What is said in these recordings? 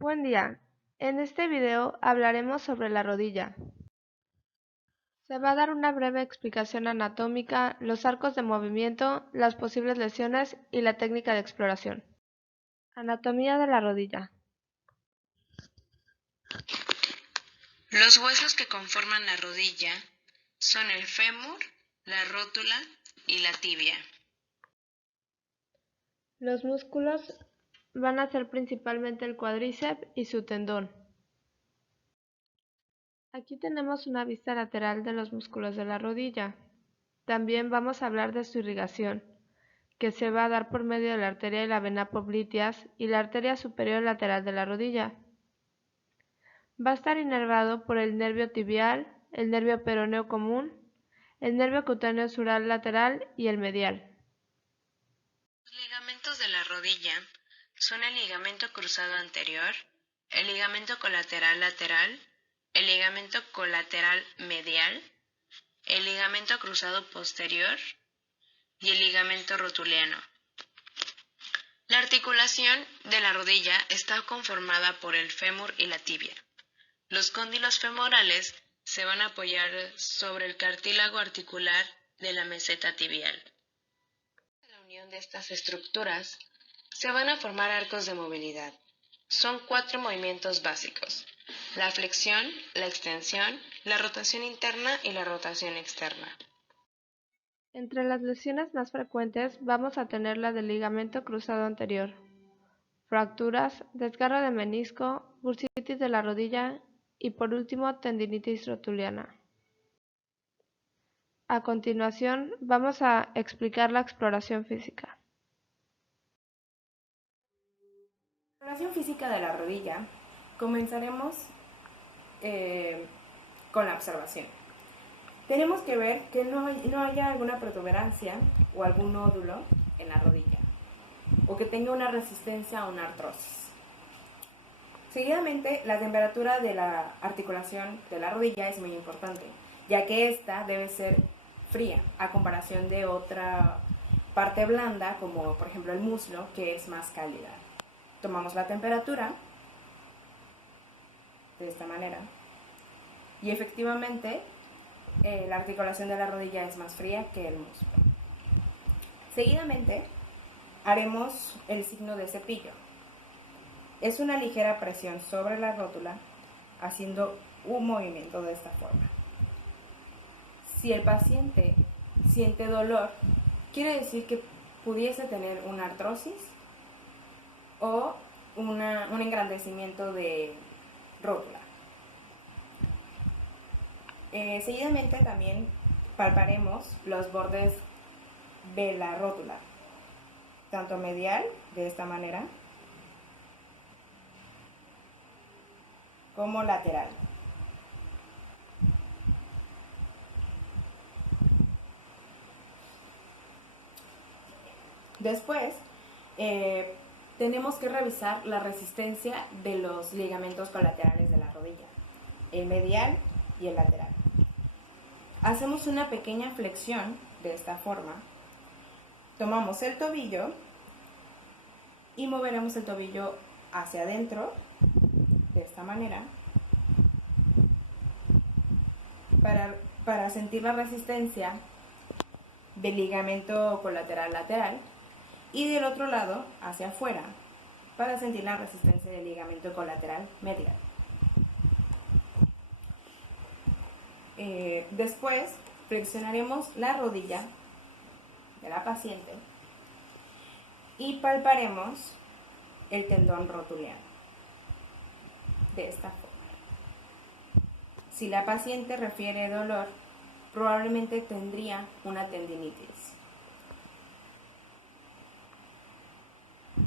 Buen día. En este video hablaremos sobre la rodilla. Se va a dar una breve explicación anatómica, los arcos de movimiento, las posibles lesiones y la técnica de exploración. Anatomía de la rodilla. Los huesos que conforman la rodilla son el fémur, la rótula y la tibia. Los músculos van a ser principalmente el cuádriceps y su tendón. Aquí tenemos una vista lateral de los músculos de la rodilla. También vamos a hablar de su irrigación, que se va a dar por medio de la arteria y la vena popliteas y la arteria superior lateral de la rodilla. Va a estar inervado por el nervio tibial, el nervio peroneo común, el nervio cutáneo sural lateral y el medial. Los ligamentos de la rodilla son el ligamento cruzado anterior, el ligamento colateral lateral, el ligamento colateral medial, el ligamento cruzado posterior y el ligamento rotuliano. La articulación de la rodilla está conformada por el fémur y la tibia. Los cóndilos femorales se van a apoyar sobre el cartílago articular de la meseta tibial. En la unión de estas estructuras se van a formar arcos de movilidad. Son 4 movimientos básicos: la flexión, la extensión, la rotación interna y la rotación externa. Entre las lesiones más frecuentes vamos a tener la del ligamento cruzado anterior, fracturas, desgarro de menisco, bursitis de la rodilla y por último tendinitis rotuliana. A continuación vamos a explicar la exploración física. La exploración física de la rodilla comenzaremos con la observación. Tenemos que ver que no haya alguna protuberancia o algún nódulo en la rodilla o que tenga una resistencia a una artrosis. Seguidamente, la temperatura de la articulación de la rodilla es muy importante, ya que esta debe ser fría a comparación de otra parte blanda, como por ejemplo el muslo, que es más cálida. Tomamos la temperatura de esta manera y efectivamente la articulación de la rodilla es más fría que el muslo. Seguidamente haremos el signo de cepillo. Es una ligera presión sobre la rótula haciendo un movimiento de esta forma. Si el paciente siente dolor, quiere decir que pudiese tener una artrosis o un engrandecimiento de rótula. Seguidamente también palparemos los bordes de la rótula, tanto medial, de esta manera, como lateral. Después, tenemos que revisar la resistencia de los ligamentos colaterales de la rodilla, el medial y el lateral. Hacemos una pequeña flexión de esta forma. Tomamos el tobillo y moveremos el tobillo hacia adentro, de esta manera, para sentir la resistencia del ligamento colateral lateral y del otro lado hacia afuera, para sentir la resistencia del ligamento colateral medial. Después flexionaremos la rodilla de la paciente y palparemos el tendón rotuliano de esta forma. Si la paciente refiere dolor, probablemente tendría una tendinitis.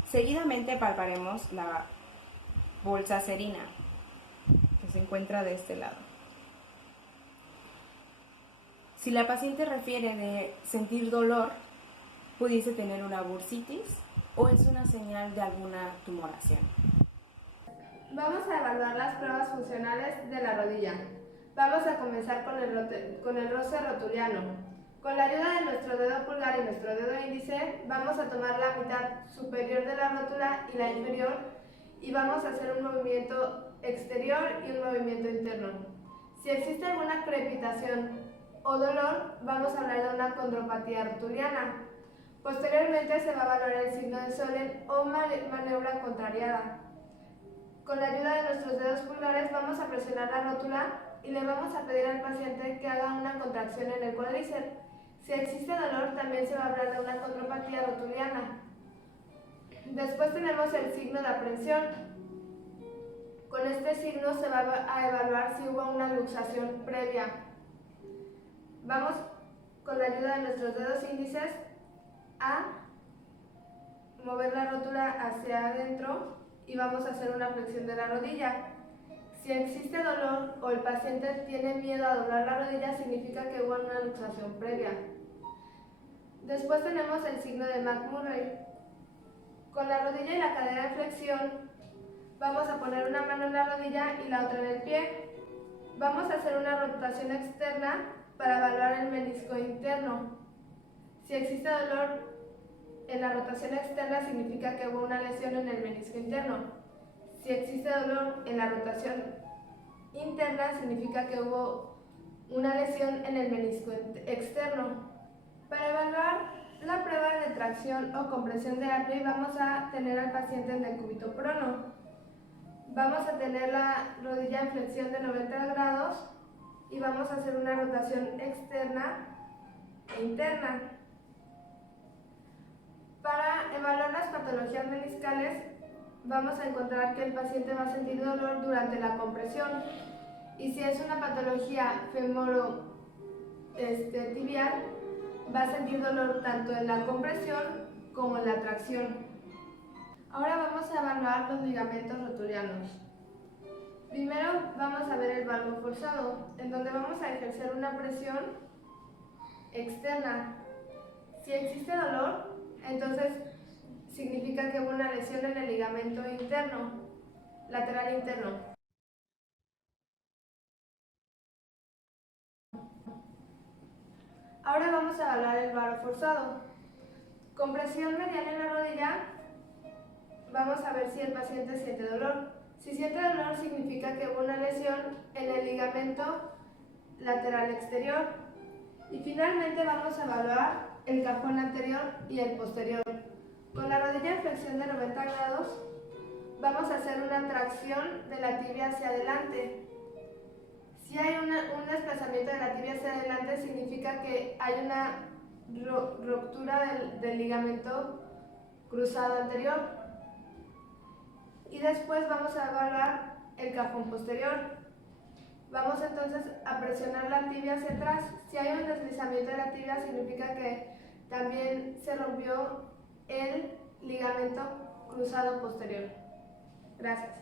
Seguidamente palparemos la bolsa serina, que se encuentra de este lado. Si la paciente refiere de sentir dolor, pudiese tener una bursitis o es una señal de alguna tumoración. Vamos a evaluar las pruebas funcionales de la rodilla. Vamos a comenzar con el roce rotuliano. Con la ayuda de nuestro dedo pulgar y nuestro dedo índice, vamos a tomar la mitad superior de la rótula y la inferior y vamos a hacer un movimiento exterior y un movimiento interno. Si existe alguna crepitación o dolor, vamos a hablar de una condropatía rotuliana. Posteriormente se va a evaluar el signo de Solen o maniobra contrariada. Con la ayuda de nuestros dedos pulgares vamos a presionar la rótula y le vamos a pedir al paciente que haga una contracción en el cuádriceps. Si existe dolor, también se va a hablar de una condropatía rotuliana. Después tenemos el signo de aprensión. Con este signo se va a evaluar si hubo una luxación previa. Vamos con la ayuda de nuestros dedos índices a mover la rótula hacia adentro y vamos a hacer una flexión de la rodilla. Si existe dolor o el paciente tiene miedo a doblar la rodilla, significa que hubo una luxación previa. Después tenemos el signo de McMurray. Con la rodilla y la cadera en flexión, vamos a poner una mano en la rodilla y la otra en el pie. Vamos a hacer una rotación externa para evaluar el menisco interno. Si existe dolor en la rotación externa, significa que hubo una lesión en el menisco interno. Si existe dolor en la rotación interna, significa que hubo una lesión en el menisco externo. Para evaluar la prueba de tracción o compresión de Apley, vamos a tener al paciente en decúbito prono. Vamos a tener la rodilla en flexión de 90 grados y vamos a hacer una rotación externa e interna. Para evaluar las patologías meniscales, vamos a encontrar que el paciente va a sentir dolor durante la compresión, y si es una patología femoro-tibial, va a sentir dolor tanto en la compresión como en la tracción. Ahora vamos a evaluar los ligamentos rotulianos. Primero vamos a ver el valgo forzado, en donde vamos a ejercer una presión externa. Si existe dolor, entonces significa que hubo una lesión en el ligamento interno, lateral interno. Ahora vamos a evaluar el varo forzado. Compresión medial en la rodilla, vamos a ver si el paciente siente dolor. Si siente dolor, significa que hubo una lesión en el ligamento lateral exterior. Y finalmente vamos a evaluar el cajón anterior y el posterior. Con la rodilla en flexión de 90 grados, vamos a hacer una tracción de la tibia hacia adelante. Si hay un desplazamiento de la tibia hacia adelante, significa que hay una ruptura del ligamento cruzado anterior. Y después vamos a evaluar el cajón posterior. Vamos entonces a presionar la tibia hacia atrás. Si hay un deslizamiento de la tibia, significa que también se rompió el ligamento cruzado posterior. Gracias.